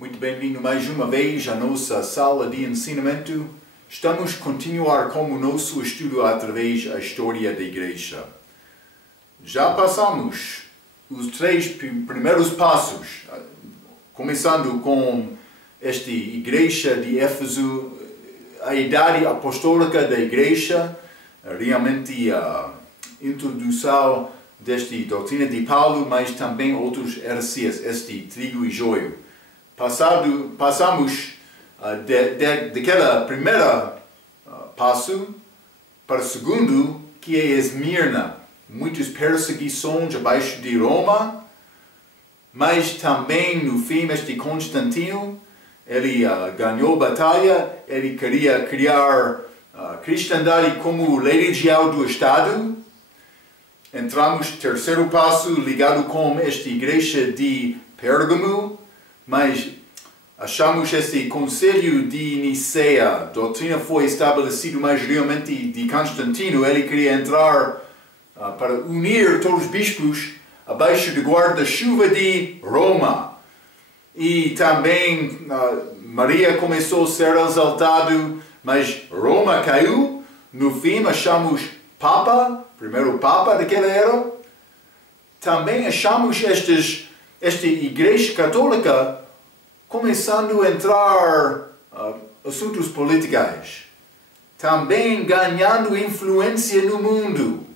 Muito bem-vindo mais uma vez à nossa sala de ensinamento. Estamos a continuar com o nosso estudo através da história da igreja. Já passamos os 3 primeiros passos, começando com esta igreja de Éfeso, a idade apostólica da igreja, realmente a introdução desta doutrina de Paulo, mas também outras heresias, este trigo e joio. Passamos daquela primeira passo para o segundo, que é Esmirna. Muitas perseguições abaixo de Roma, mas também no fim este Constantino, ele ganhou a batalha, ele queria criar a cristandade como religião do Estado. Entramos no terceiro passo ligado com esta igreja de Pérgamo, mas achamos este conselho de Nicéia, a doutrina foi estabelecida, mas realmente de Constantino, ele queria entrar para unir todos os bispos abaixo do guarda-chuva de Roma. E também Maria começou a ser exaltado, mas Roma caiu. No fim achamos Papa, primeiro Papa daquela era. Também achamos esta Igreja Católica começando a entrar assuntos políticos. Também ganhando influência no mundo.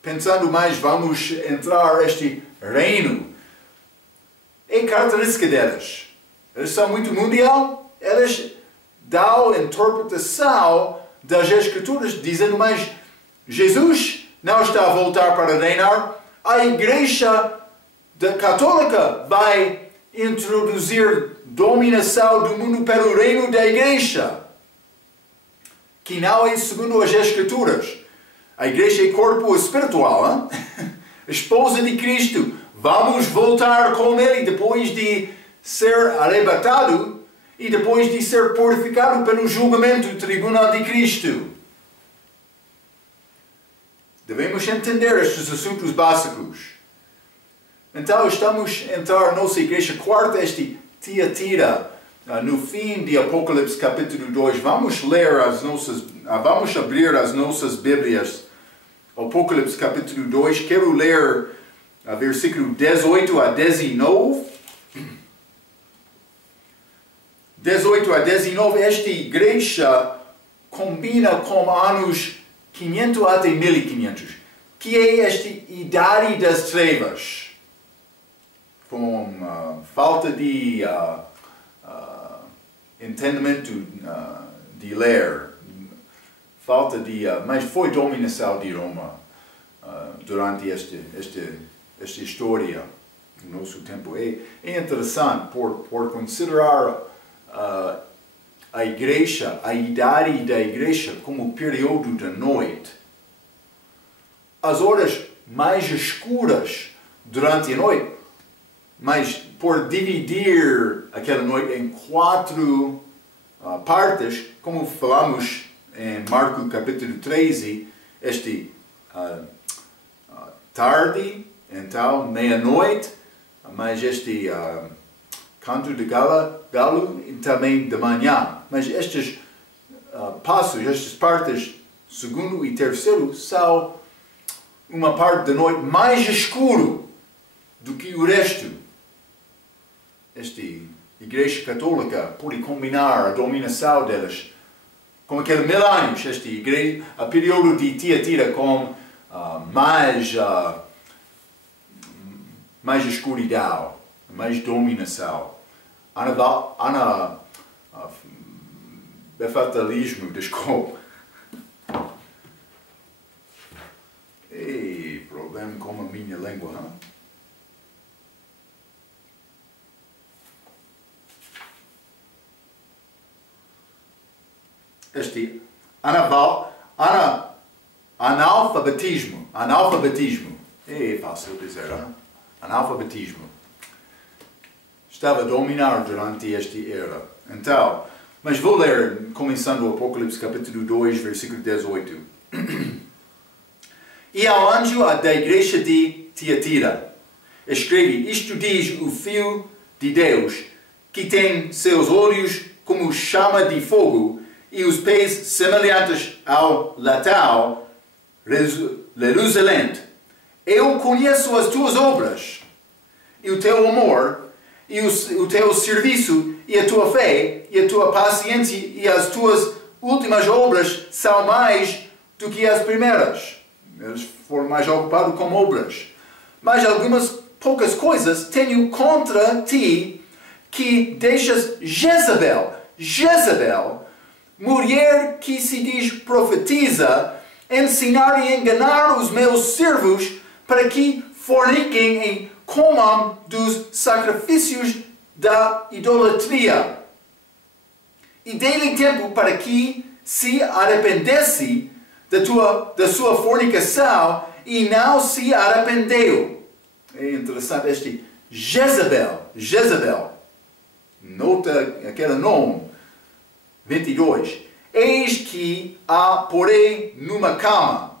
Pensando mais, vamos entrar neste reino. É característica delas. Elas são muito mundial. Elas dão a interpretação das Escrituras, dizendo mais, Jesus não está a voltar para reinar. A Igreja Católica vai introduzir dominação do mundo pelo reino da Igreja, que não é segundo as Escrituras. A igreja é corpo espiritual, hein? Esposa de Cristo. Vamos voltar com ele depois de ser arrebatado e depois de ser purificado pelo julgamento do tribunal de Cristo. Devemos entender estes assuntos básicos. Então estamos a entrar na nossa igreja quarta, este Tiatira, no fim de Apocalipse capítulo 2. Vamos abrir as nossas Bíblias. Apocalipse capítulo 2, quero ler versículo 18 a 19. 18 a 19, esta igreja combina com anos 500 até 1500, que é esta idade das trevas, com falta de entendimento de ler. Falta de, mas foi dominação de Roma durante esta história, no nosso tempo. É interessante por considerar a igreja, a idade da igreja como período da noite. As horas mais escuras durante a noite, mas por dividir aquela noite em 4 partes, como falamos em Marcos capítulo 13, tarde, então meia-noite, mas canto de galo e também de manhã. Mas estes passos, estas partes, segundo e terceiro, são uma parte da noite mais escuro do que o resto. Esta igreja católica pode combinar a dominação delas com aquele 1000 anos, esta igreja, a período de Tiatira com mais escuridão, mais dominação. Fatalismo, desculpa. Problema com a minha língua, hein? Este analfabetismo. É fácil dizer, hein? Analfabetismo. Estava a dominar durante esta era. Então, mas vou ler, começando o Apocalipse capítulo 2, versículo 18. E ao anjo da igreja de Tiatira, escreve, isto diz o Filho de Deus, que tem seus olhos como chama de fogo e os pés semelhantes ao latão reluzente. Eu conheço as tuas obras, e o teu amor, e o teu serviço, e a tua fé, e a tua paciência, e as tuas últimas obras são mais do que as primeiras. Eles foram mais ocupados com obras. Mas algumas poucas coisas tenho contra ti, que deixas Jezabel, mulher que se diz profetiza, ensinar e enganar os meus servos para que forniquem e comam dos sacrifícios da idolatria. E dei-lhe tempo para que se arrependesse da sua fornicação e não se arrependeu. É interessante este Jezabel. Nota aquele nome. 22. Eis que a porei numa cama,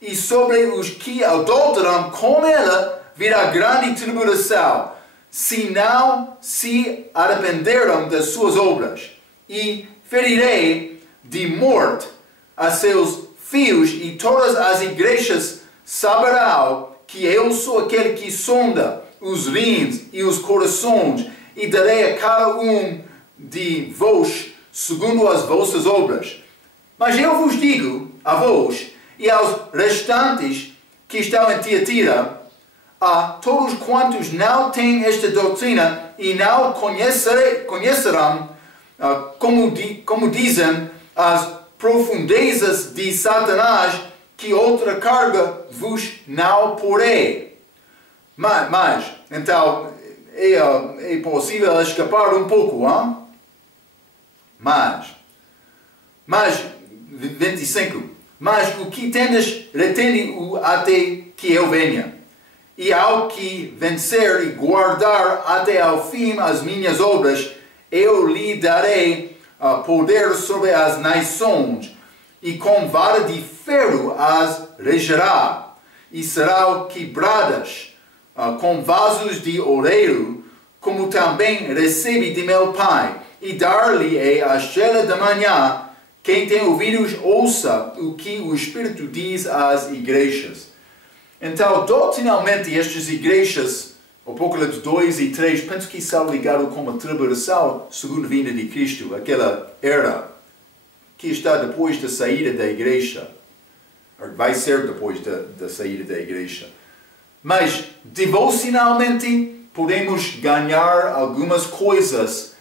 e sobre os que adulteram com ela virá grande tribulação, se não se arrependeram das suas obras. E ferirei de morte a seus filhos, e todas as igrejas saberão que eu sou aquele que sonda os rins e os corações, e darei a cada um de vós segundo as vossas obras. Mas eu vos digo, a vós e aos restantes que estão em Tiatira, a todos quantos não têm esta doutrina e não conhecerão, como dizem, as profundezas de Satanás, que outra carga vos não porei. Mas então, é possível escapar um pouco, hein? Mas, 25, mas o que tendes, retende-o até que eu venha. E ao que vencer e guardar até ao fim as minhas obras, eu lhe darei poder sobre as nações, e com vara de ferro as regerá, e serão quebradas com vasos de oureiro, como também recebe de meu Pai. E dar-lhe a estrela da manhã. Quem tem ouvidos, ouça o que o Espírito diz às igrejas. Então, doutrinalmente, estas igrejas, Apocalipse 2 e 3, penso que são ligadas com a tribulação, segundo a vinda de Cristo, aquela era que está depois da saída da igreja, ou vai ser depois da saída da igreja. Mas, devocionalmente, podemos ganhar algumas coisas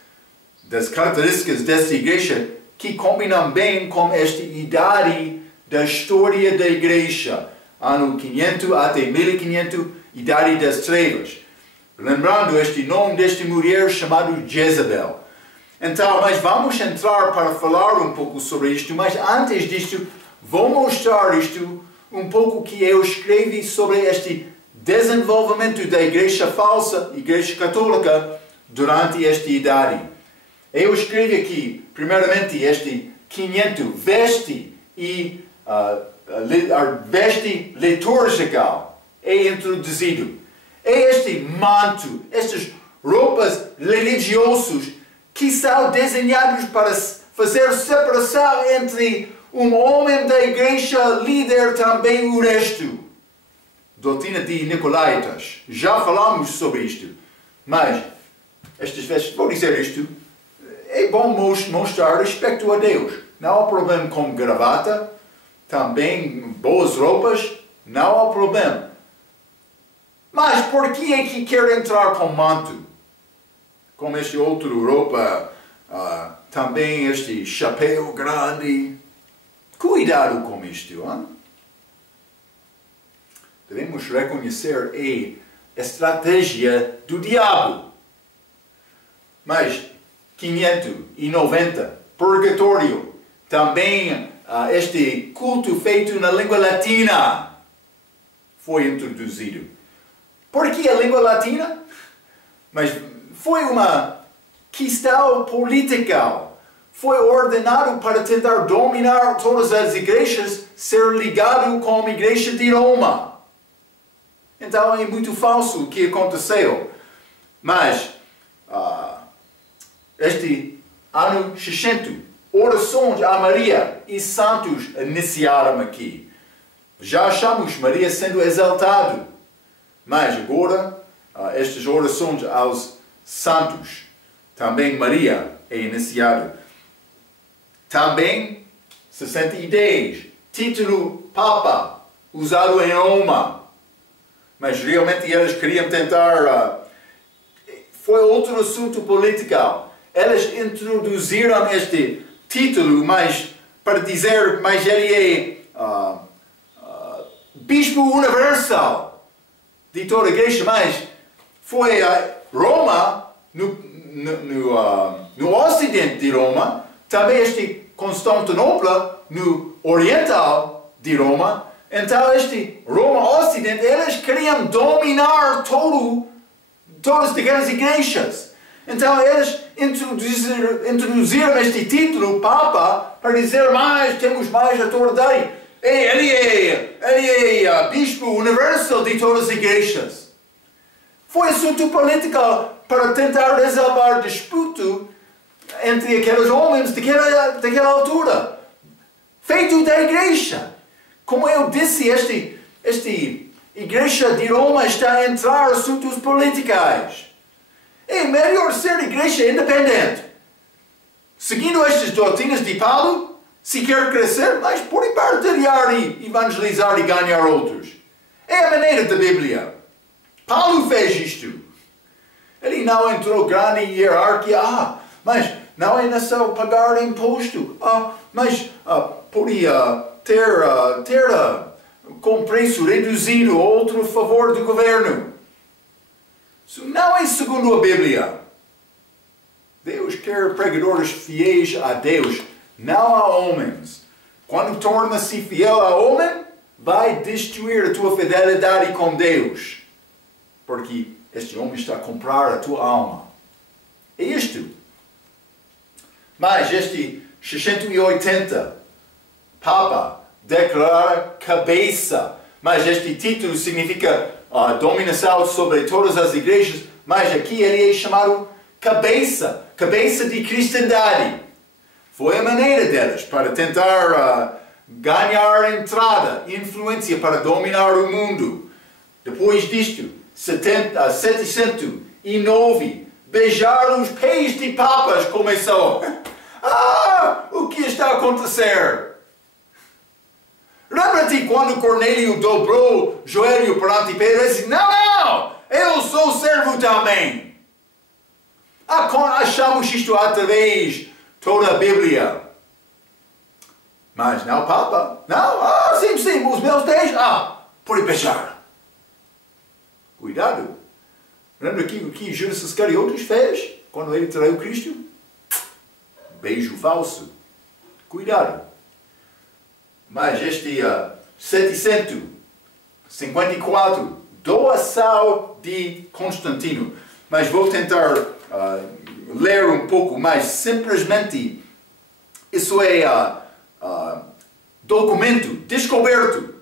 das características desta igreja que combinam bem com esta idade da história da igreja, ano 500 até 1500, idade das trevas. Lembrando este nome desta mulher chamada Jezabel. Então, mas vamos entrar para falar um pouco sobre isto, mas antes disto, vou mostrar isto um pouco que eu escrevi sobre este desenvolvimento da igreja falsa, igreja católica, durante esta idade. Eu escrevi aqui, primeiramente, este 500, veste e veste litúrgica é introduzido. É este manto, estas roupas religiosas que são desenhados para fazer separação entre um homem da igreja líder também o resto. Doutrina de Nicolaitas. Já falamos sobre isto. Mas, estas vestes, vou dizer isto, é bom mostrar respeito a Deus. Não há problema com gravata, também boas roupas, não há problema. Mas por que é que quer entrar com manto? Com este outro roupa, também este chapéu grande. Cuidado com isto, hein? Devemos reconhecer a estratégia do diabo. Mas 590, purgatório, também este culto feito na língua latina foi introduzido. Por que a língua latina? Mas foi uma questão política. Foi ordenado para tentar dominar todas as igrejas, ser ligado com a igreja de Roma. Então é muito falso o que aconteceu. Mas este ano 600, orações a Maria e santos iniciaram aqui. Já achamos Maria sendo exaltado, mas agora estas orações aos santos, também Maria é iniciada. Também 610, título Papa, usado em Roma. Mas realmente eles queriam tentar... foi outro assunto político. Eles introduziram este título, mas para dizer, mas ele é Bispo Universal de toda a igreja, mas foi Roma, no ocidente de Roma, também este Constantinopla, no oriental de Roma. Então este Roma ocidente, eles queriam dominar todas aquelas igrejas. Então eles introduziram este título, Papa, para dizer mais, temos mais autoridade. Ele é Bispo Universal de todas as igrejas. Foi assunto político para tentar resolver disputa entre aqueles homens daquela altura. Feito da igreja. Como eu disse, esta igreja de Roma está a entrar em assuntos políticos. É melhor ser igreja independente. Seguindo estas doutrinas de Paulo, se quer crescer, mas pode partilhar e evangelizar e ganhar outros. É a maneira da Bíblia. Paulo fez isto. Ele não entrou grande em hierarquia. Mas não é necessário pagar imposto. Mas podia ter com preço reduzido outro favor do governo. Isso não é segundo a Bíblia. Deus quer pregadores fiéis a Deus, não a homens. Quando torna-se fiel a homem, vai destruir a tua fidelidade com Deus. Porque este homem está a comprar a tua alma. É isto. Mas este 680, Papa, declara cabeça. Mas este título significa dominação sobre todas as igrejas. Mas aqui ele é chamado cabeça. Cabeça de cristandade. Foi a maneira deles para tentar ganhar entrada, influência para dominar o mundo. Depois disto, 709, beijar os pés de papas começou. O que está a acontecer? Lembra-te quando Cornélio dobrou o joelho perante Pedro e disse, não, eu sou servo também. Achamos isto através de toda a Bíblia. Mas não, Papa. Não, sim, os meus pés. Pode beijar. Cuidado. Lembra o que Judas Iscariotes fez quando ele traiu Cristo? Beijo falso. Cuidado. Mas este 754, doação de Constantino. Mas vou tentar ler um pouco mais. Simplesmente, isso é documento descoberto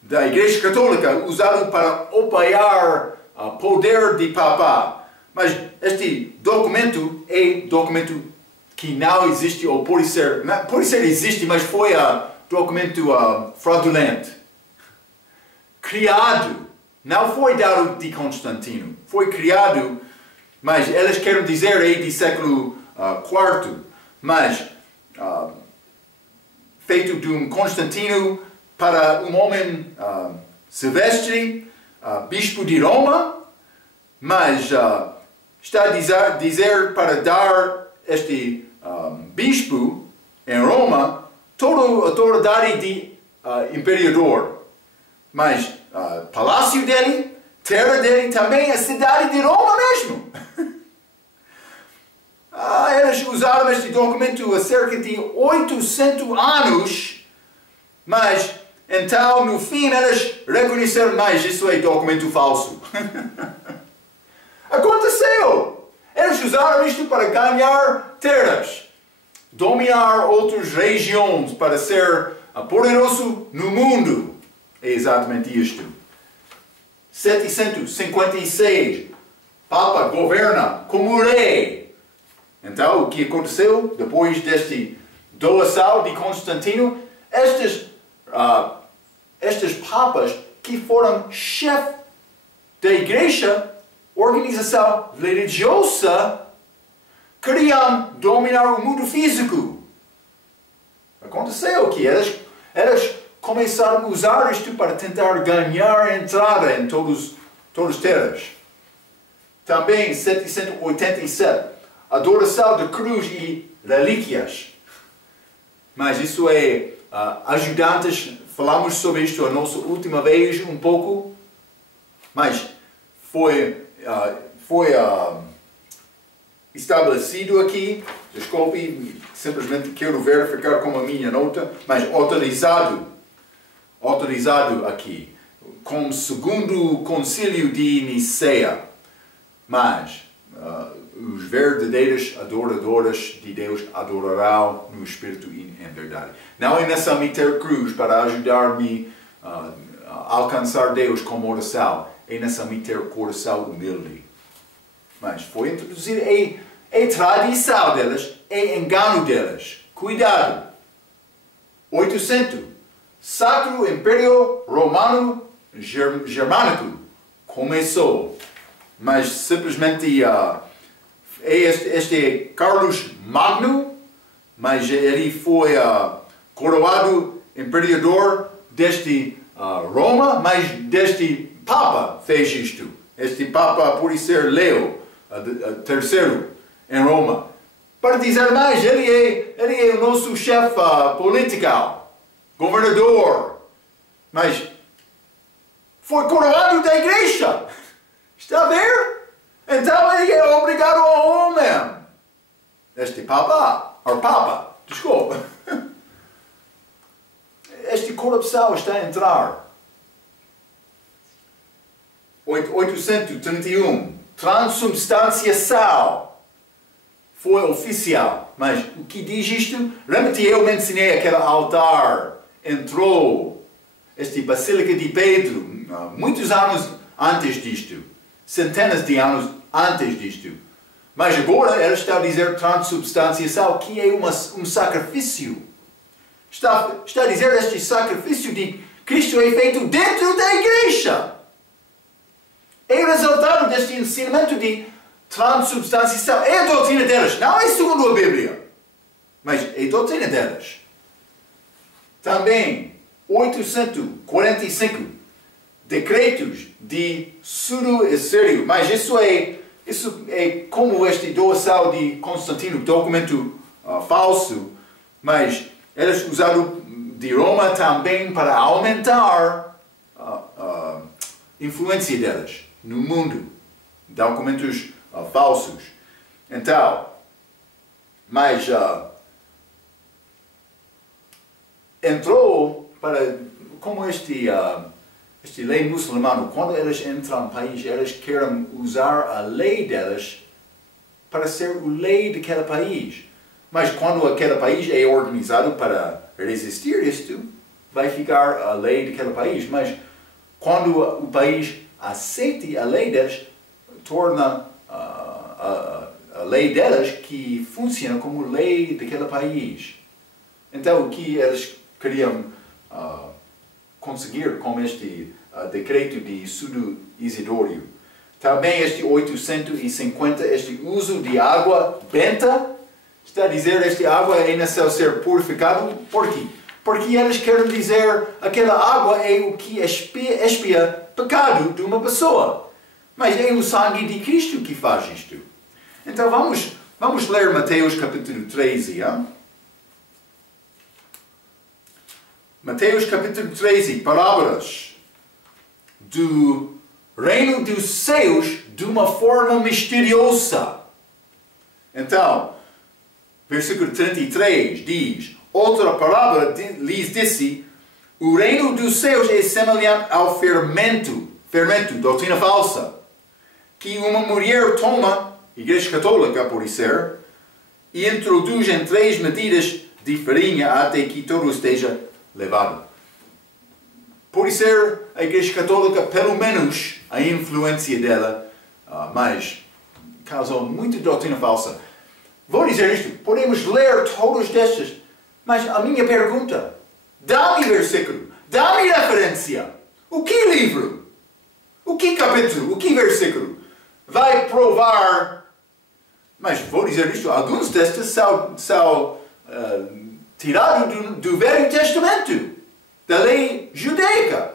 da Igreja Católica usado para apoiar o poder de Papa. Mas este documento é documento que não existe, ou pode ser existe, mas foi documento fraudulento. Criado, não foi dado de Constantino, foi criado, mas eles querem dizer aí de século IV, mas feito de um Constantino para um homem silvestre, bispo de Roma, mas está a dizer para dar este bispo em Roma toda a autoridade de imperador. Mas palácio dele, terra dele, também a cidade de Roma mesmo. Eles usaram este documento há cerca de 800 anos, mas então no fim eles reconheceram, mas isso é documento falso. Aconteceu! Eles usaram isto para ganhar terras, dominar outras regiões, para ser poderoso no mundo. É exatamente isto. 756, Papa governa como rei. Então, o que aconteceu depois deste doação de Constantino? Estes papas que foram chefe da igreja, organização religiosa, queriam dominar o mundo físico. Aconteceu que eles começaram a usar isto para tentar ganhar entrada em todas as terras. Também, 787, adoração de cruz e relíquias. Mas isso é ajudantes, falamos sobre isto a nossa última vez um pouco, mas foi estabelecido aqui, desculpe, simplesmente quero verificar com a minha nota, mas autorizado aqui, com o segundo concílio de Nicéia. Mas os verdadeiros adoradores de Deus adorarão no Espírito e em verdade. Não é necessário ter cruz para ajudar-me a alcançar Deus com oração. É necessário ter coração humilde. Mas foi introduzido, é tradição deles, é engano deles. Cuidado! 800. Sacro Império Romano Germânico começou. Mas simplesmente este é Carlos Magno, mas ele foi coroado imperador deste Roma, mas deste Papa fez isto. Este Papa por ser Leo III em Roma. Para dizer mais, ele é o nosso chefe político, governador, mas foi coroado da igreja. Está a ver? Então ele é obrigado ao homem. Este Papa, desculpa. Esta corrupção está a entrar. 831. Transubstanciação. Foi oficial. Mas o que diz isto? Lembra-te, eu mencionei aquele altar. Entrou este Basílica de Pedro muitos anos antes disto. Centenas de anos antes disto. Mas agora ela está a dizer transubstanciação, que é um sacrifício. Está a dizer este sacrifício de Cristo é feito dentro da igreja. É resultado deste ensinamento de transubstanciação. É a doutrina delas, não é segundo a Bíblia. Mas é a doutrina delas. Também, 845. Decretos de pseudo-exílio, mas isso é como este doação de Constantino, documento falso, mas eles usaram de Roma também para aumentar a influência deles no mundo, documentos falsos. Então, mas entrou para, como este lei muçulmano, quando eles entram no país, eles querem usar a lei deles para ser a lei daquele país. Mas quando aquele país é organizado para resistir a isto, vai ficar a lei daquele país. Mas quando o país aceita a lei deles, torna a lei deles que funciona como lei daquele país. Então o que eles queriam conseguir com este decreto de pseudo Isidório. Também este 850, este uso de água benta, está a dizer que esta água é necessário ser purificado. Por quê? Porque eles querem dizer que aquela água é o que expia pecado de uma pessoa. Mas é o sangue de Cristo que faz isto. Então vamos ler Mateus capítulo 13. Hein? Mateus capítulo 13, parábolas do reino dos céus de uma forma misteriosa. Então, versículo 33 diz: outra parábola lhes disse: o reino dos céus é semelhante ao fermento, doutrina falsa, que uma mulher toma, Igreja Católica por ser, e introduz em 3 medidas de farinha até que todo esteja levado. Por ser a Igreja Católica, pelo menos a influência dela, mas causou muita doutrina falsa. vou dizer isto, podemos ler todos destes, mas a minha pergunta, dá-me versículo, dá-me referência. O que livro? O que capítulo? O que versículo? Vai provar, mas vou dizer isto, alguns destes são tirados do Velho Testamento, da lei judaica.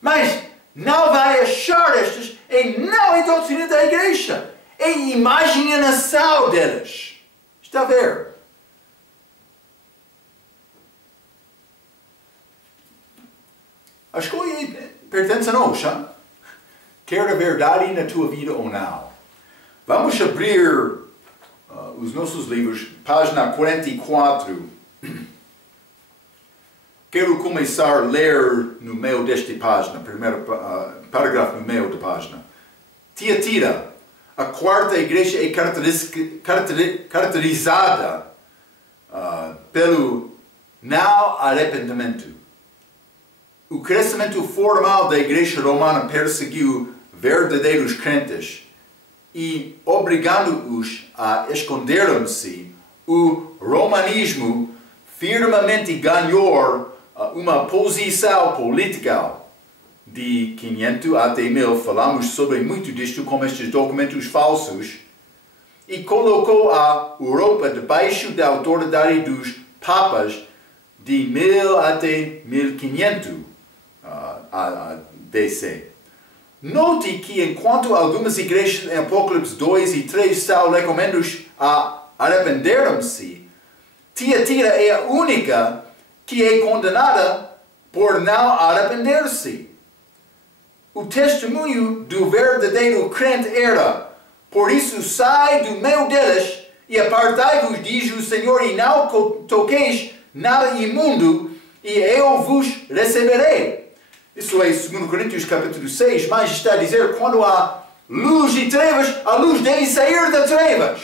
Mas não vai achar estes, e não é doutrina da igreja, é imaginação deles. Está a ver? A escolha pertence a nós. Quer a verdade na tua vida ou não? Vamos abrir os nossos livros, página 44. Quero começar a ler no meio desta página, primeiro parágrafo no meio da página. Tiatira, a quarta igreja é caracterizada pelo não arrependimento. O crescimento formal da igreja romana perseguiu verdadeiros crentes e, obrigando-os a esconderem-se, o romanismo firmemente ganhou uma posição política. De 500 até 1000 falamos sobre muito disto com estes documentos falsos e colocou a Europa debaixo da autoridade dos papas de 1000 até 1500 DC. Note que enquanto algumas igrejas em Apocalipse 2 e 3 são recomendadas a arrependerem-se, Tiatira é a única que é condenada por não arrepender-se. O testemunho do verdadeiro crente era: por isso sai do meio deles e apartai-vos, diz o Senhor, e não toqueis nada imundo, e eu vos receberei. Isso é 2 Coríntios capítulo 6, mas está a dizer, quando há luz e trevas, a luz deve sair das trevas.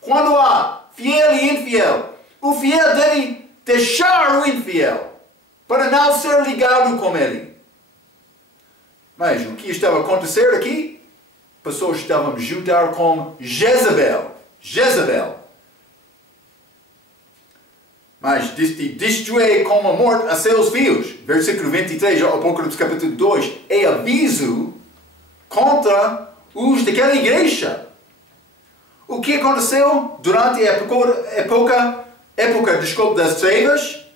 Quando há fiel e infiel, o fiel deve deixar o infiel, para não ser ligado com ele. Mas o que estava a acontecer aqui? Pessoas estavam a juntar com Jezabel. Mas destruir com a morte a seus filhos. Versículo 23, Apocalipse capítulo 2, é aviso contra os daquela igreja. O que aconteceu durante a época das trevas,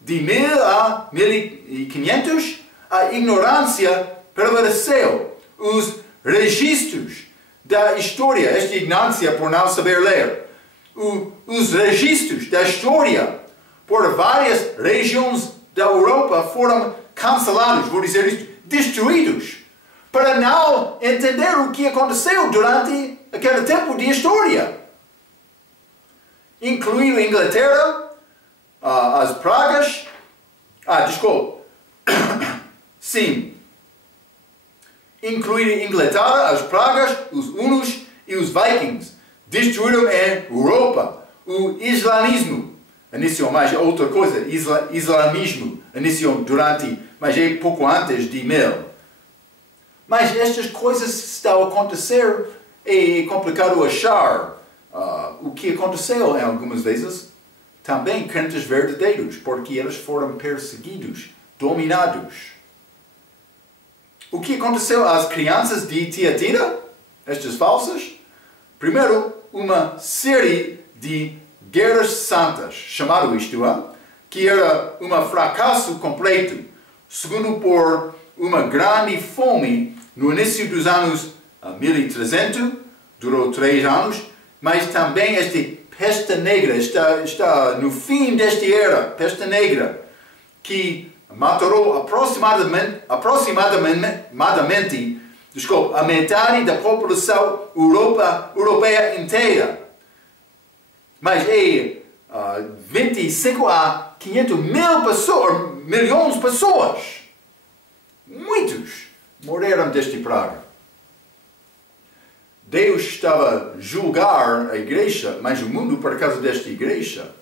de 1000 a 1500, a ignorância prevaleceu. Os registros da história, esta ignorância por não saber ler, os registros da história por várias regiões da Europa foram cancelados, vou dizer isto, destruídos, para não entender o que aconteceu durante aquele tempo de história. Incluindo a Inglaterra, as pragas, sim, incluindo a Inglaterra, as pragas, os hunos e os vikings, destruíram em Europa o islamismo. Iniciou mais outra coisa, islamismo, iniciou durante, mas é pouco antes de 1000. Mas estas coisas estão a acontecer, é complicado achar o que aconteceu em algumas vezes. Também crentes verdadeiros, porque eles foram perseguidos, dominados. O que aconteceu às crianças de Tiatira, estas falsas? Primeiro, uma série de guerras santas, chamado isto, que era um fracasso completo. Segundo, por uma grande fome no início dos anos 1300, durou 3 anos, mas também esta peste negra está no fim desta era, peste negra, que matou aproximadamente a metade da população europeia inteira. Mas é 25 a 500 milhões de pessoas. Muitos morreram deste praga. Deus estava a julgar a igreja, mas o mundo, por causa desta igreja,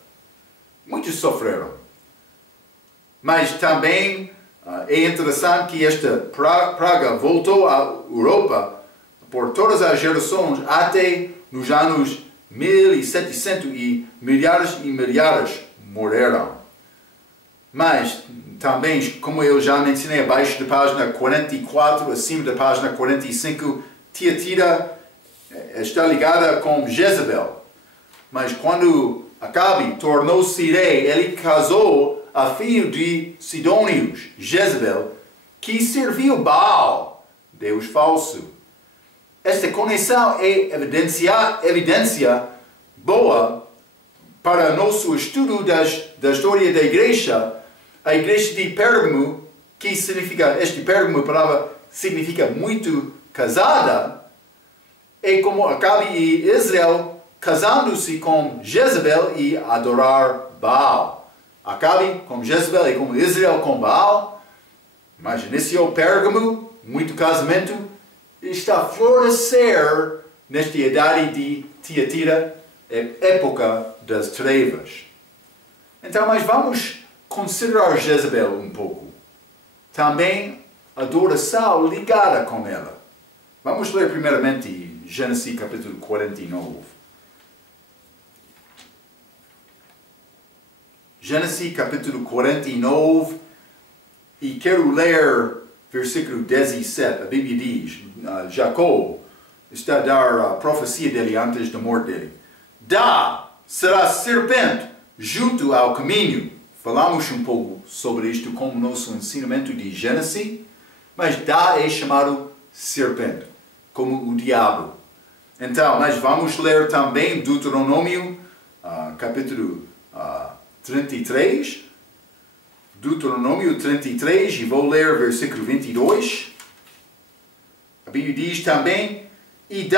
muitos sofreram. Mas também é interessante que esta praga voltou à Europa por todas as gerações até nos anos 1700 e milhares morreram. Mas também, como eu já mencionei abaixo da página 44, acima da página 45, Tiatira está ligada com Jezabel. Mas quando Acabe tornou-se rei, ele casou a filha de Sidônios, Jezabel, que serviu Baal, Deus falso. Esta conexão é evidência boa para nosso estudo da história da igreja. A igreja de Pérgamo, que significa, este Pérgamo, a palavra significa muito casada, é como Acabe e Israel casando-se com Jezabel e adorar Baal. Acabe com Jezabel e como Israel com Baal. Mas iniciou Pérgamo, muito casamento, está a florescer nesta idade de Tiatira, época das trevas. Então, mas vamos considerar Jezabel um pouco. Também adoração ligada com ela. Vamos ler primeiramente Gênesis capítulo 49. Gênesis capítulo 49, e quero ler versículo 17. A Bíblia diz, Jacó está a dar a profecia dele antes da morte dele. Será serpente junto ao caminho. Falamos um pouco sobre isto como nosso ensinamento de Gênesis, mas é chamado serpente, como o diabo. Então, mas vamos ler também Deuteronômio, capítulo 33, Deuteronômio 33, e vou ler versículo 22. A Bíblia diz também, e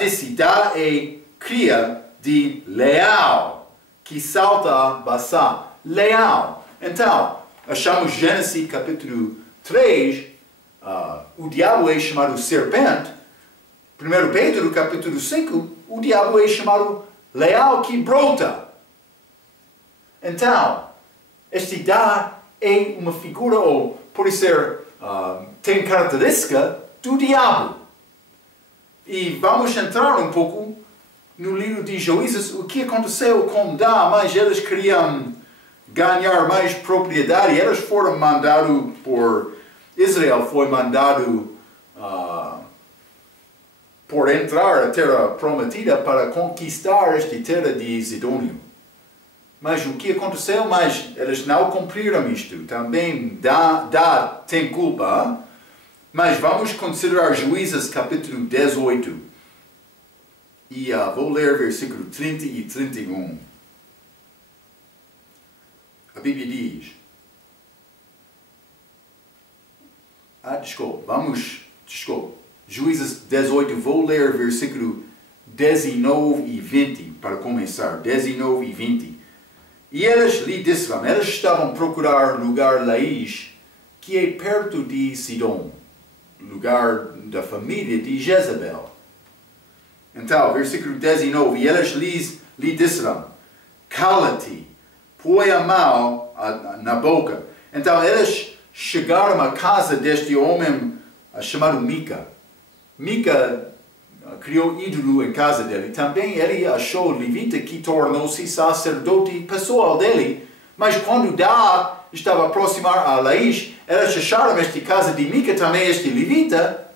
disse, é cria de leal, que salta a Bassá, leal. Então, achamos Gênesis capítulo 3, o diabo é chamado serpente. 1 Pedro capítulo 5, o diabo é chamado leal que brota. Então, este é uma figura, ou pode ser, tem característica do diabo. E vamos entrar um pouco no livro de Juízes, o que aconteceu com mas eles queriam ganhar mais propriedade. Eles foram mandados por Israel, foi mandado por entrar a terra prometida para conquistar esta terra de Sidônio. Mas o que aconteceu? Mas eles não cumpriram isto. Também tem culpa. Mas vamos considerar Juízes capítulo 18. E vou ler versículo 30 e 31. A Bíblia diz... Desculpa. Juízes 18, vou ler versículo 19 e 20 para começar. 19 e 20. E eles lhe disseram, eles estavam a procurar lugar Laís, que é perto de Sidom, lugar da família de Jezabel. Então, versículo 19, e eles lhe disseram, cala-te, põe a mão na boca. Então, eles chegaram à casa deste homem chamado Mica. Mica criou ídolo em casa dele. Também ele achou levita que tornou-se sacerdote pessoal dele. Mas quando estava a aproximar a Laís, eles acharam esta casa de Mica também este levita,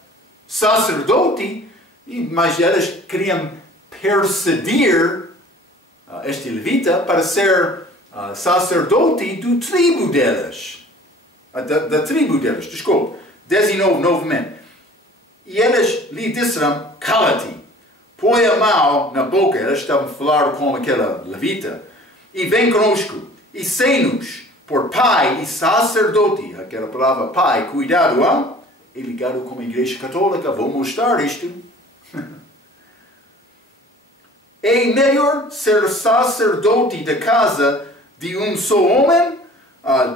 sacerdote, mas eles queriam persuadir este levita para ser sacerdote do tribo deles. Da tribo deles, desculpe. 19 novamente. E eles lhe disseram, cala-te, põe a mão na boca. Eles estavam a falar com aquela levita. E vem conosco, e sei-nos por pai e sacerdote. Aquela palavra pai, cuidado, é ligado com a igreja católica. Vou mostrar isto. É melhor ser sacerdote da casa de um só homem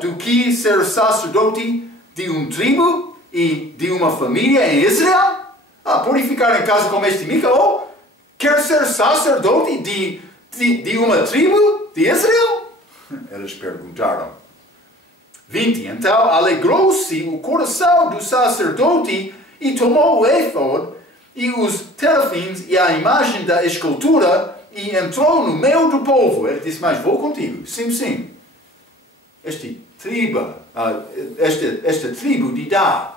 do que ser sacerdote de um tribo e de uma família em Israel? Pode ficar em casa com este Mica? Ou quer ser sacerdote de uma tribo de Israel? Eles perguntaram. 20. Então alegrou-se o coração do sacerdote e tomou o éfode e os terafins e a imagem da escultura e entrou no meio do povo. Ele disse, mas vou contigo. Sim, sim. Esta tribo de Dan.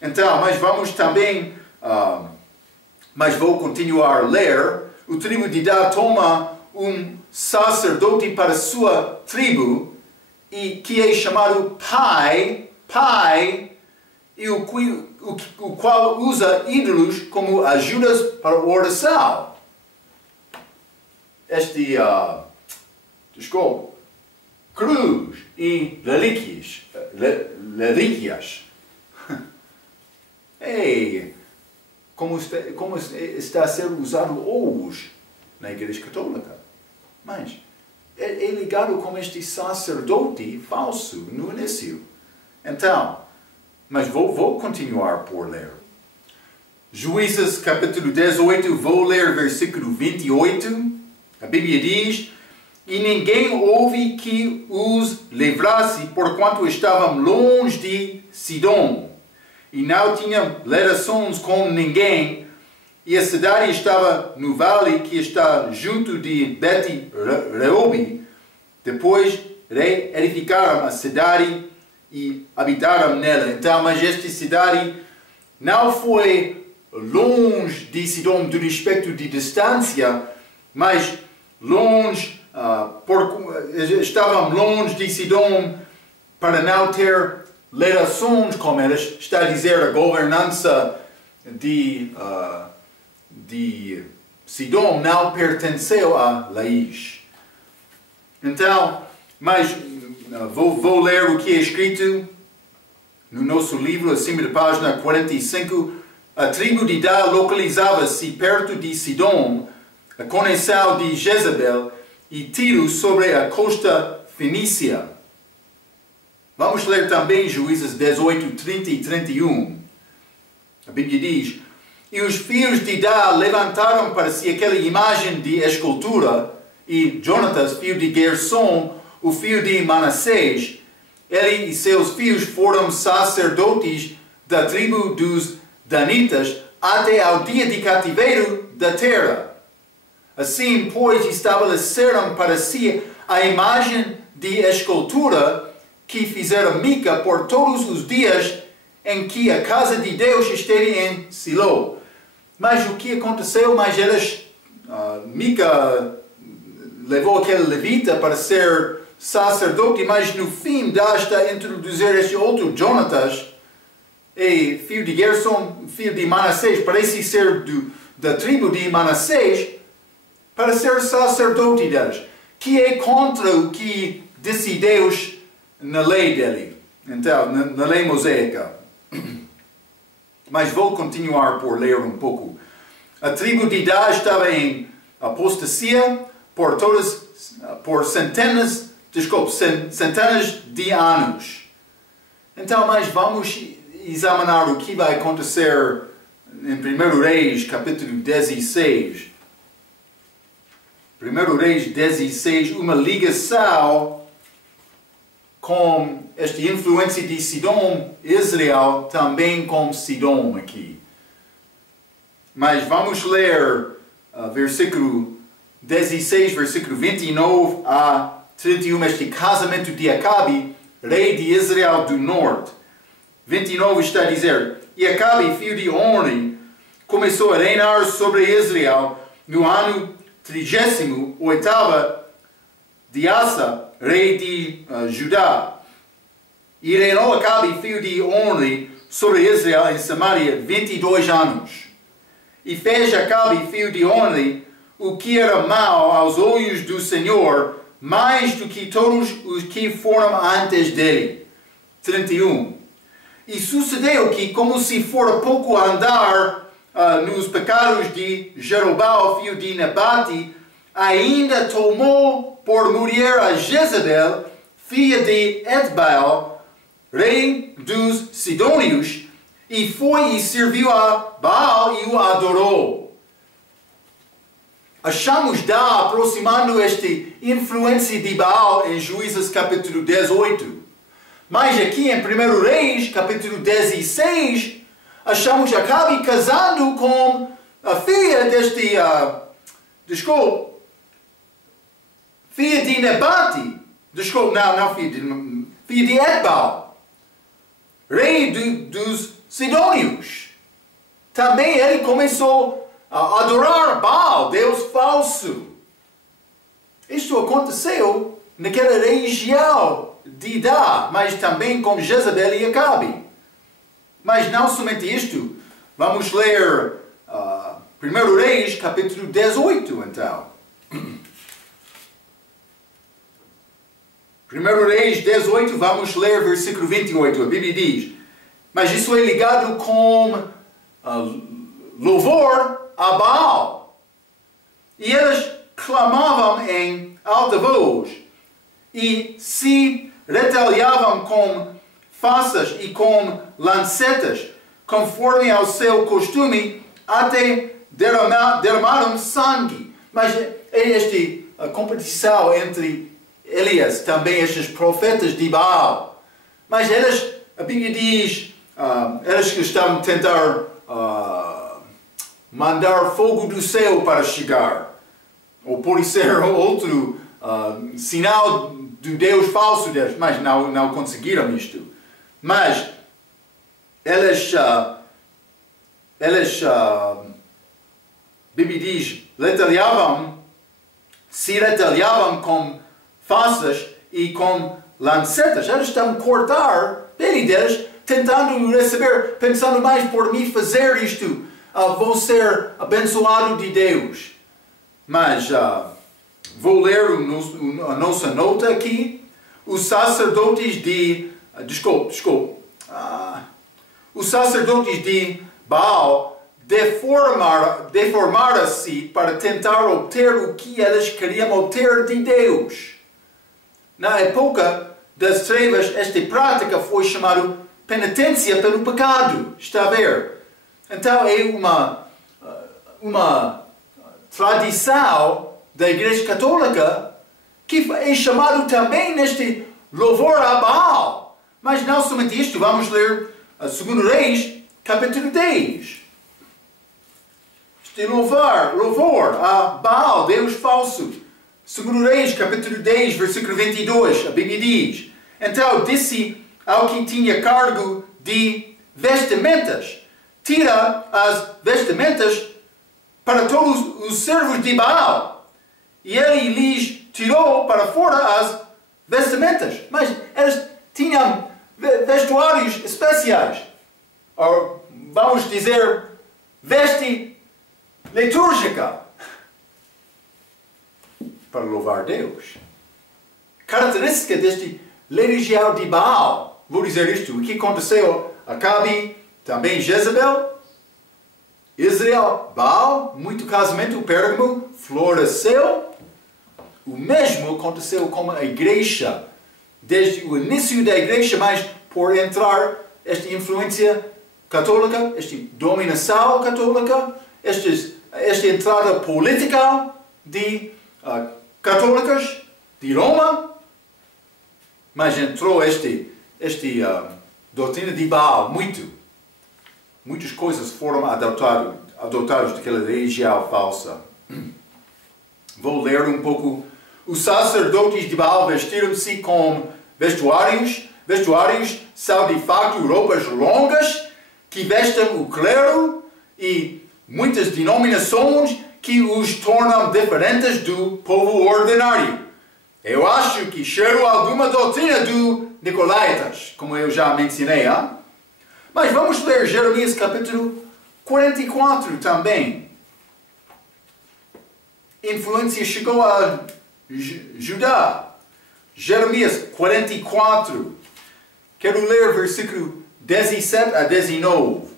Então, mas vamos também, mas vou continuar a ler. O tribo de Dan toma um sacerdote para sua tribo, e que é chamado pai, e o qual usa ídolos como ajudas para a oração. Cruz e relíquias. Ei, como está a ser usado hoje na Igreja Católica. Mas é ligado com este sacerdote falso no início. Então, mas vou continuar por ler. Juízes capítulo 18, vou ler versículo 28. A Bíblia diz, e ninguém houve que os livrasse, porquanto estavam longe de Sidom, e não tinham ligações com ninguém, e a cidade estava no vale que está junto de Bet-Reobi. Depois reedificaram a cidade e habitaram nela. Então, mas esta cidade não foi longe de Sidom do aspecto de distância, mas longe, estavam longe de Sidom para não ter ligações com elas. Está a dizer a governança de Sidom não pertenceu a Laish. Então, mas vou ler o que é escrito no nosso livro, acima da página 45. A tribo de Dan localizava-se perto de Sidom, a conexão de Jezabel e Tiro sobre a costa fenícia. Vamos ler também Juízes 18, 30 e 31. A Bíblia diz, e os filhos de Dan levantaram para si aquela imagem de escultura, e Jonatas, filho de Gerson, o filho de Manassés, ele e seus filhos foram sacerdotes da tribo dos Danitas até ao dia de cativeiro da terra. Assim, pois, estabeleceram para si a imagem de escultura que fizera Mica por todos os dias em que a casa de Deus esteve em Silo. Mas o que aconteceu? Mas Mica levou aquele levita para ser sacerdote, mas no fim basta a introduzir este outro Jonatas, filho de Gerson, filho de Manassés, parece ser da tribo de Manassés, para ser sacerdote deles, que é contra o que disse Deus na lei dele, então, na lei mosaica. Mas vou continuar por ler um pouco. A tribo de Dan estava em apostasia por centenas de anos. Então, mas vamos examinar o que vai acontecer em 1 Reis, capítulo 16. 1 Reis 16, uma ligação com esta influência de Sidom, Israel, também com Sidom aqui. Mas vamos ler versículo 16, versículo 29 a 31, este casamento de Acabe, rei de Israel do norte. 29 está a dizer, e Acabe, filho de Omri, começou a reinar sobre Israel no ano 38º de Asa, rei de Judá. E reinou Acabe, filho de Omri, sobre Israel em Samaria 22 anos. E fez Acabe, filho de Omri, o que era mau aos olhos do Senhor, mais do que todos os que foram antes dele. 31. E sucedeu que, como se fora pouco a andar nos pecados de Jeroboão, filho de Nebate, ainda tomou por mulher a Jezabel, filha de Etbaal, rei dos Sidônios, e foi e serviu a Baal e o adorou. Achamos aproximando esta influência de Baal em Juízes capítulo 18. Mas aqui em 1 Reis capítulo 16, achamos Acabe casando com a filha deste, filha de Nebate, filha de Etbal, rei dos Sidônios. Também ele começou a adorar Baal, Deus falso. Isto aconteceu naquela região de Idá, mas também com Jezabel e Acabe. Mas não somente isto. Vamos ler 1 Reis, capítulo 18, então. 1 Reis 18, vamos ler versículo 28. A Bíblia diz: mas isso é ligado com louvor a Baal. E eles clamavam em alta voz e se retaliavam com faças e com lancetas, conforme ao seu costume, até derramaram sangue. Mas é esta competição entre Elias, também estes profetas de Baal. Mas eles, a Bíblia diz, eles que estavam a tentar mandar fogo do céu para chegar. Ou pode ser outro sinal do Deus falso deles, mas não conseguiram isto. Mas eles, Bíblia diz, se retaliavam com faças e com lancetas. Eles estão a cortar pele deles, tentando receber, pensando mais por mim fazer isto, vou ser abençoado de Deus. Mas vou ler a nossa nota aqui. Os sacerdotes de os sacerdotes de Baal deformaram-se para tentar obter o que eles queriam obter de Deus. Na época das trevas, esta prática foi chamada penitência pelo pecado. Está a ver? Então é uma tradição da Igreja Católica que é chamado também neste louvor a Baal. Mas não somente isto, vamos ler a 2 Reis, capítulo 10. Este louvor a Baal, Deus falso. 2 Reis, capítulo 10, versículo 22, a Bíblia diz: então disse ao que tinha cargo de vestimentas: tira as vestimentas para todos os servos de Baal. E ele lhes tirou para fora as vestimentas. Mas eles tinham vestuários especiais. Ou vamos dizer, veste litúrgica. Para louvar Deus. Característica deste religião de Baal. Vou dizer isto. O que aconteceu a Acabe, também Jezabel, Israel, Baal, muito casamento, o Pérgamo floresceu. O mesmo aconteceu com a igreja. Desde o início da igreja, mas por entrar esta influência católica, esta dominação católica, esta entrada política de católicas de Roma, mas entrou esta doutrina de Baal, muitas coisas foram adotadas daquela religião falsa. Vou ler um pouco. Os sacerdotes de Baal vestiram-se com vestuários são de facto roupas longas que vestem o clero e muitas denominações que os tornam diferentes do povo ordinário. Eu acho que cheiro alguma doutrina do Nicolaitas, como eu já mencionei. Mas vamos ler Jeremias capítulo 44 também. Influência chegou a Judá. Jeremias 44. Quero ler versículo 17 a 19.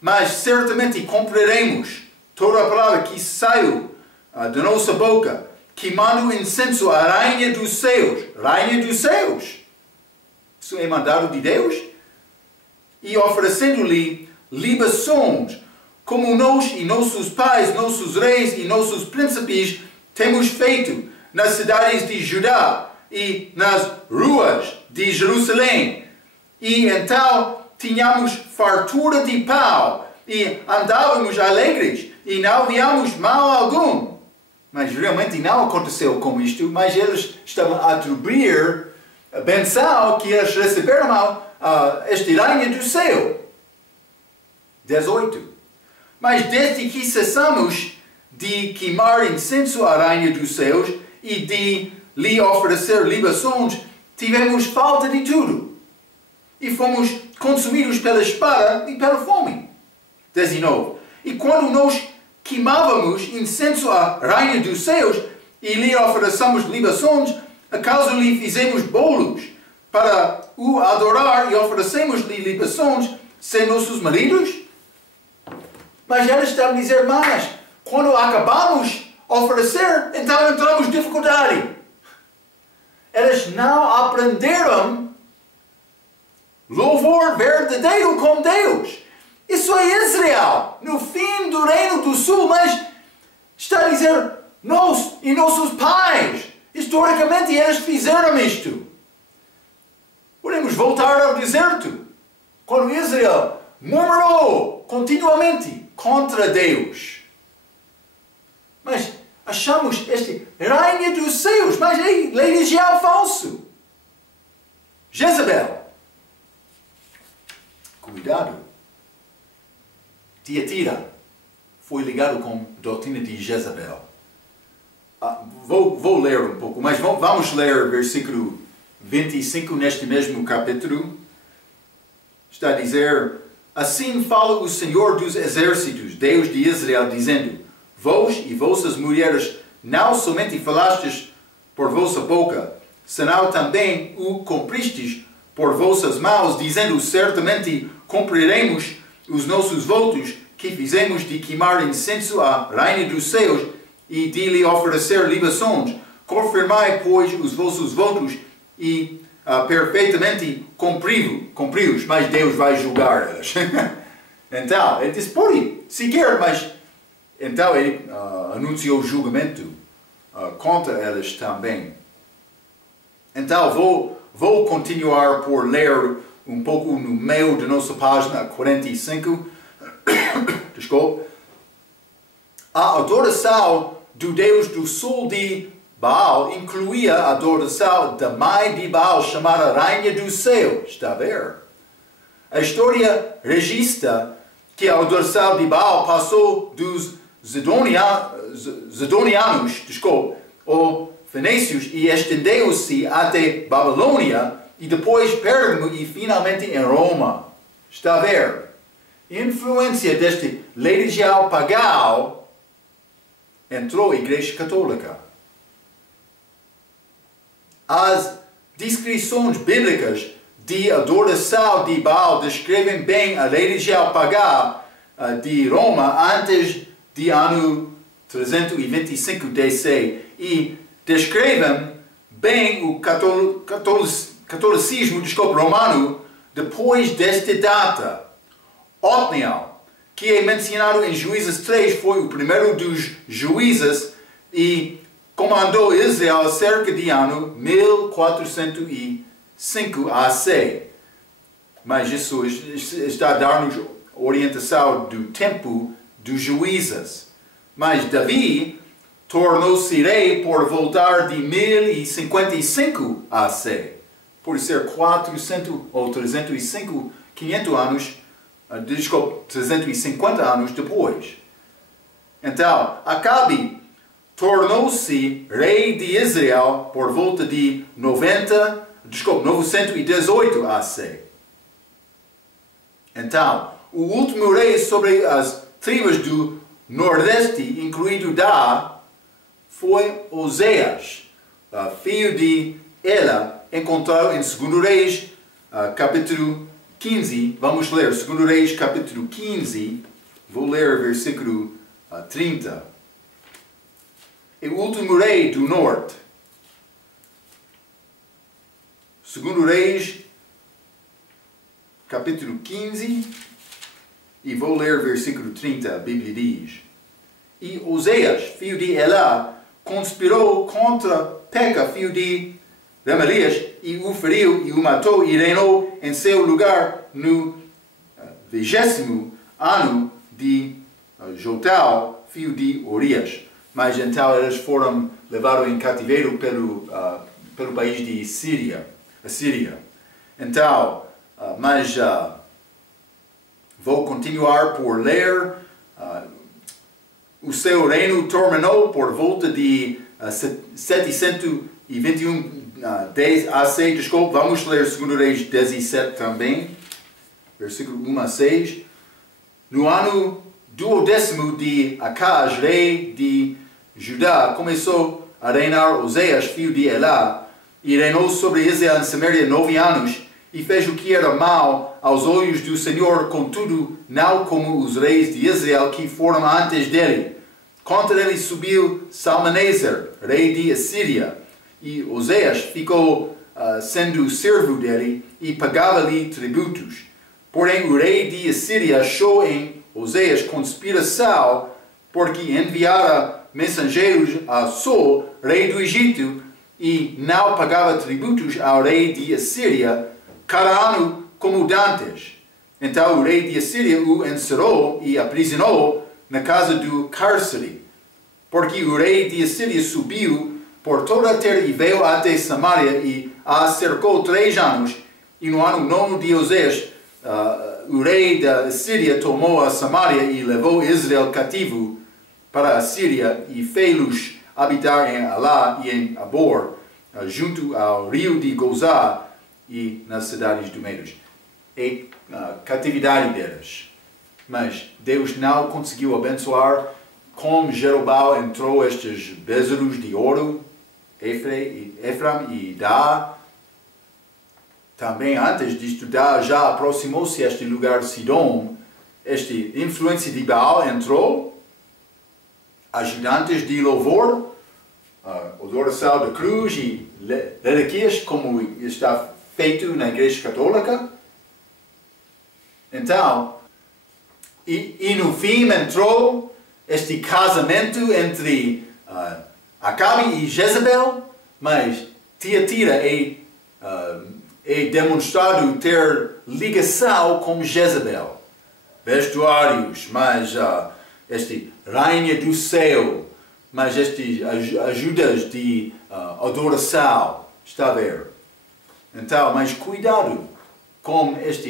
Mas certamente cumpriremos toda a palavra que saiu da nossa boca, queimando incenso à rainha dos céus. Rainha dos céus. Isso é mandado de Deus. E oferecendo-lhe libações, como nós e nossos pais, nossos reis e nossos príncipes temos feito nas cidades de Judá e nas ruas de Jerusalém. E então tínhamos fartura de pão e andávamos alegres e não víamos mal algum. Mas realmente não aconteceu com isto, mas eles estavam a atribuir a benção que eles receberam este rainha do céu. 18. Mas desde que cessamos de queimar incenso à rainha dos céus e de lhe oferecer libações, tivemos falta de tudo. E fomos consumidos pela espada e pela fome. 19. E quando nós queimávamos incenso à rainha dos céus e lhe oferecemos libações, acaso lhe fizemos bolos para o adorar e oferecemos-lhe libações sem nossos maridos? Mas eles estavam a dizer, mas quando acabamos de oferecer, então entramos em dificuldade. Eles não aprenderam louvor verdadeiro com Deus. Isso é Israel, no fim do reino do sul, mas está a dizer, nós e nossos pais, historicamente eles fizeram isto. Podemos voltar ao deserto, quando Israel murmurou continuamente contra Deus. Mas achamos este rainha dos céus, mas é religião falso. Jezabel. Cuidado. Tiatira foi ligado com a doutrina de Jezabel. Vou ler um pouco, mas vamos ler versículo 25 neste mesmo capítulo. Está a dizer, assim fala o Senhor dos exércitos, Deus de Israel, dizendo, vós e vossas mulheres não somente falastes por vossa boca, senão também o cumpristes por vossas mãos, dizendo, certamente cumpriremos os nossos votos que fizemos de queimar incenso à rainha dos céus e de lhe oferecer libações. Confirmai, pois, os vossos votos e perfeitamente cumpri-os, mas Deus vai julgar eles. Então, ele disse, pode, se quer, mas... Então, ele anunciou julgamento contra eles também. Então, vou continuar por ler um pouco no meio da nossa página 45. Desculpe. A adoração do Deus do Sol de Baal incluía a adoração da mãe de Baal, chamada Rainha do Céu. Está a ver? A história registra que a adoração de Baal passou dos Zidonianos, ou fenícios, e estendeu-se até Babilônia, e depois Pérgamo e finalmente em Roma. Está a ver? A influência deste religião pagã entrou a Igreja Católica. As descrições bíblicas de adoração de Baal descrevem bem a religião pagã de Roma antes do ano 325 DC e descrevem bem o catolicismo romano depois desta data. Otniel, que é mencionado em Juízes 3, foi o primeiro dos juízes e comandou Israel cerca de ano 1405 AC. Mas isso está a dar-nos orientação do tempo dos juízes. Mas Davi tornou-se rei por voltar de 1055 AC. Por ser 400 ou 305, 500 anos, 350 anos depois. Então, Acabe tornou-se rei de Israel por volta de 918 AC. Então, o último rei sobre as tribos do Nordeste, incluído Dá, foi Oséias, filho de Ela, encontrado em 2 Reis, capítulo 15. Vamos ler 2 Reis, capítulo 15. Vou ler versículo 30. É o último rei do norte. 2 Reis, capítulo 15. E vou ler versículo 30. A Bíblia diz: E Oséias, filho de Elá, conspirou contra Peca, filho de Remalias, e o feriu e o matou, e reinou em seu lugar no 20º ano de Jotal, filho de Urias. Mas então eles foram levados em cativeiro pelo país de Síria. Então, vou continuar por ler. O seu reino terminou por volta de 721 AC. Desculpe, vamos ler 2 Reis 17 também, versículo 1 a 6. No ano 12º de Acaz, rei de Judá, começou a reinar Oséias, filho de Elá, e reinou sobre Israel em Samaria 9 anos, e fez o que era mal aos olhos do Senhor, contudo, não como os reis de Israel que foram antes dele. Contra ele subiu Salmaneser, rei de Assíria, e Oséias ficou sendo servo dele e pagava-lhe tributos. Porém, o rei de Assíria achou em Oséias conspiração, porque enviara mensageiros a Sol, rei do Egito, e não pagava tributos ao rei de Assíria cada ano como dantes. Então o rei de Assíria o encerrou e aprisionou na casa do cárcere, porque o rei de Assíria subiu por toda a terra e veio até Samaria e a cercou 3 anos. E no ano 9 de Oséias, o rei da Assíria tomou a Samaria e levou Israel cativo para a Síria e fez-los habitar em Alá e em Abor, junto ao rio de Gozá e nas cidades do meio. É a catividade deles. Mas Deus não conseguiu abençoar. Com Jeroboão entrou estes bezerros de ouro, Efraim e Dá. Também antes de estudar, já aproximou-se este lugar Sidom. Esta influência de Baal entrou. Ajudantes de louvor, adoração da cruz e reliquias, como está feito na Igreja Católica. Então, e no fim entrou este casamento entre Acabe e Jezebel, mas Tiatira é demonstrado ter ligação com Jezebel. Vestuários, mas este rainha do céu, mas estas ajudas de adoração, está a ver? Então, mas cuidado com esta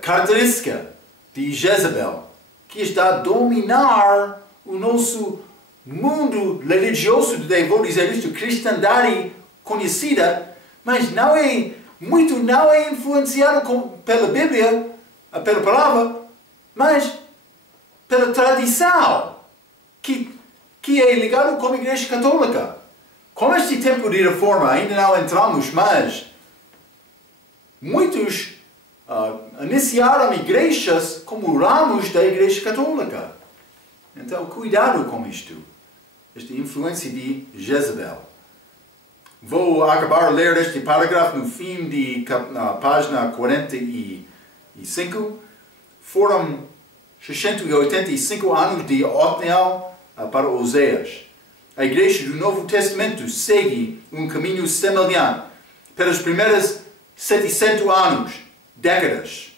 característica de Jezebel, que está a dominar o nosso mundo religioso, vou dizer isto, cristandade conhecida, mas não é influenciado pela Bíblia, pela palavra, mas pela tradição, que é ligado com a Igreja Católica. Com este tempo de reforma ainda não entramos, mas muitos iniciaram igrejas como ramos da Igreja Católica. Então, cuidado com isto. Esta influência de Jezebel. Vou acabar de ler este parágrafo no fim de página 45. Foram 685 anos de Otniel para Oséias. A Igreja do Novo Testamento segue um caminho semelhante. Pelas primeiras 700 anos, décadas,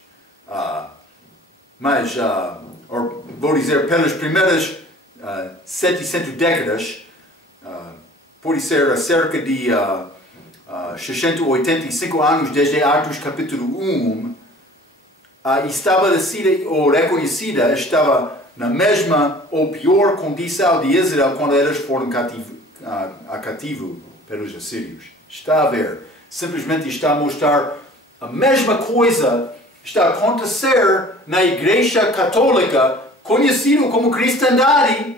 vou dizer, pelas primeiras 700 décadas, pode ser cerca de 685 anos desde Atos capítulo 1, estabelecida ou reconhecida estava na mesma ou pior condição de Israel quando eles foram cativo pelos assírios. Está a ver? Simplesmente está a mostrar a mesma coisa está a acontecer na Igreja Católica, conhecido como cristandade,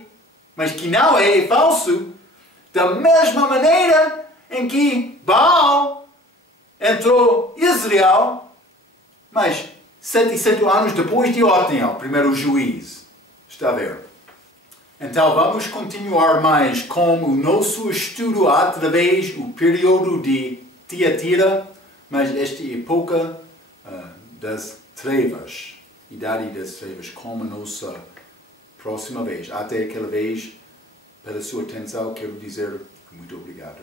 mas que não é falso, da mesma maneira em que Baal entrou Israel, mas 700 anos depois de Otniel, primeiro juiz. Está a ver? Então vamos continuar mais com o nosso estudo através do período de Tiatira, mas esta época das trevas, idade das trevas, como a nossa próxima vez. Até aquela vez, pela sua atenção, quero dizer muito obrigado.